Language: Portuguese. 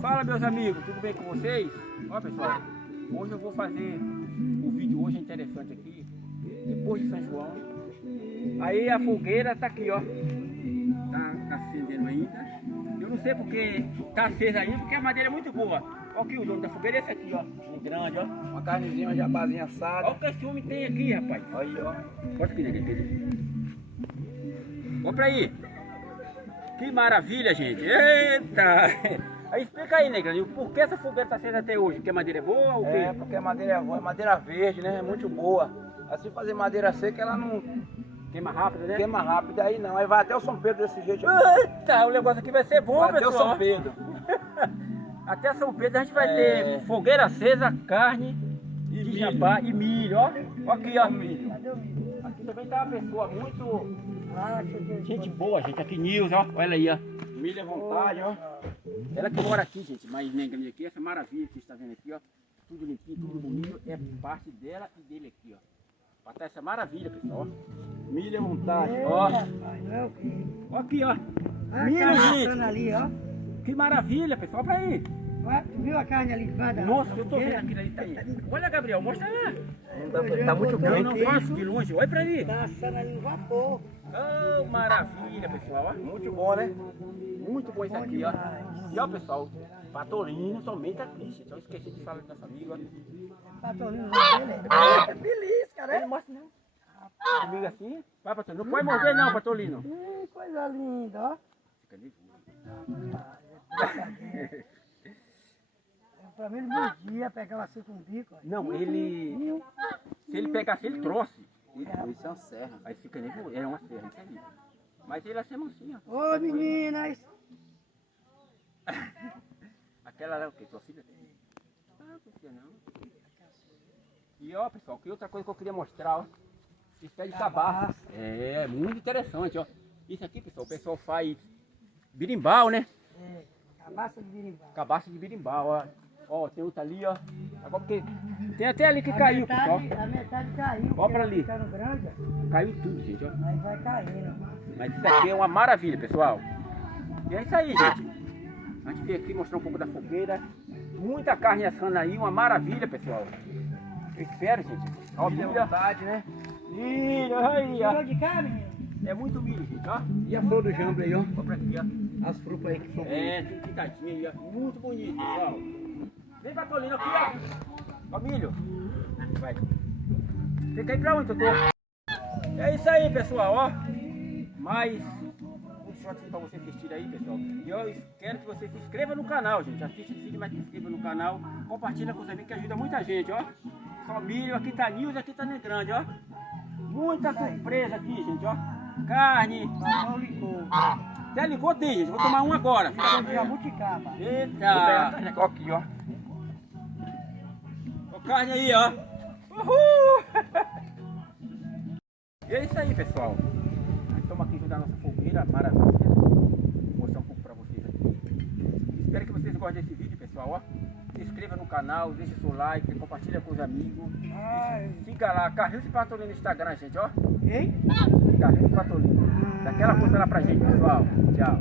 Fala, meus amigos, tudo bem com vocês? Ó, pessoal, hoje eu vou fazer um vídeo hoje interessante aqui, depois de São João. Aí a fogueira tá aqui, ó, tá acendendo ainda. Eu não sei porque tá acesa ainda, porque a madeira é muito boa. Ó aqui o dono da fogueira é esse aqui, ó, um grande, ó. Uma carnezinha, uma jabazinha assada. Olha o que esse homem tem aqui, rapaz. Aí, ó. Bota aqui, né? Olha pra aí. Que maravilha, gente. Eita! Aí explica aí, Negrão, por que essa fogueira tá acesa até hoje? Porque a madeira é boa ou o quê? É, porque a madeira é boa, é madeira verde, né? É muito boa. Assim fazer madeira seca, ela não Queima rápido, né? queima rápido, aí não. Aí vai até o São Pedro desse jeito aqui. Eita, o negócio aqui vai ser bom, Vai até o pessoal. São Pedro. Até São Pedro a gente vai ter fogueira acesa, carne, E de milho. jabá e milho, ó. Ó aqui, ó. Milho. Aqui também tá uma pessoa muito... gente boa, gente. Aqui, Nilza, ó. Olha aí, ó. Milho à vontade, ó. Ela que mora aqui, gente, mas Negrão aqui, essa maravilha que você está vendo aqui, ó. Tudo limpinho, tudo bonito. É parte dela e dele aqui, ó. Pra tá essa maravilha, pessoal, ó. Milho à vontade. Ó. Não é o quê? Ó aqui, ó. Olha a Milho, carne gente. assando ali, ó. Que maravilha, pessoal. Olha aí. Olha, tu viu a carne ali debaixo da Nossa, da eu tô vendo fogueira? aquilo ali, tá aí. Olha, Gabriel, mostra lá. Tá muito Não, bem. não faço de longe. Olha pra ali. Tá assando ali no vapor. Oh, maravilha, pessoal. Ó. Muito bom, né? Muito bom isso Bom aqui, ó. demais. E ó, pessoal, Patolino também tá aqui, gente. Eu esqueci de falar do nosso amigo, ó. Patolino dele. É feliz, cara. Ele mostra, não. Comigo assim. Vai, Patolino. Não pode morder, não, Patolino. Coisa linda, ó. Fica nervoso. Pra mim ele mordia, pegava assim com o bico. ó. Não, ele... Se ele pegasse, ele trouxe. Isso é uma serra. Aí fica nervoso. É uma serra, isso aí. Mas ele é ser mansinho, ó. Ô meninas! Aquela lá, o quê? Tua filha? Ah, por que não? E ó, pessoal, que outra coisa que eu queria mostrar, ó. Esse pé de cabaço. É, muito interessante, ó. Isso aqui, pessoal, o pessoal faz birimbau, né? É, cabaça de birimbau. Cabaço de birimbau, ó. Ó, tem outra ali, ó. Agora porque tem até ali que caiu, pessoal. A metade caiu. Ó pra porque ali. ficando grande, ó. Caiu tudo, gente, ó. Aí vai caindo. Mas isso aqui é uma maravilha, pessoal. E é isso aí, gente. A gente veio aqui mostrar um pouco da fogueira. Muita carne assando aí, uma maravilha, pessoal. Eu espero, gente. Ó, Milho milho. à vontade, né? Milho, aí, Tirou ó. de cá, menino? É muito milho, gente, ó. E a flor do jambo aí, ó. Ó pra aqui, ó. As frutas aí que são É, tem pintadinha aí, ó. Muito bonito, pessoal. Vem pra Tolino aqui, ó. Ó, milho. Vai. Você quer ir pra onde, doutor? É isso aí, pessoal, ó. Mais um shot pra você assistir aí, pessoal. E eu quero que você se inscreva no canal, gente. Assiste esse vídeo, mas se inscreva no canal. Compartilha com os amigos que ajuda muita gente, ó. Só milho, aqui tá Nilza, aqui tá Negrande, ó. Muita surpresa aqui, gente, ó. Carne. Não ligou. Até ligou, tem, gente. Vou tomar um agora. Fica Já tranquilo. buticaba. Eita. aqui, ó. Ó, carne aí, ó. Uhul. E é isso aí, pessoal. Nós estamos aqui junto da nossa fogueira, maravilha. Vou mostrar um pouco pra vocês aqui. Espero que vocês gostem desse vídeo, pessoal, ó. Se inscreva no canal, deixe seu like, compartilha com os amigos. Siga lá, Carlinhos e Patolino no Instagram, gente, ó. Quem? Carlinhos e Patolino. Dá aquela força lá pra gente, pessoal. Tchau.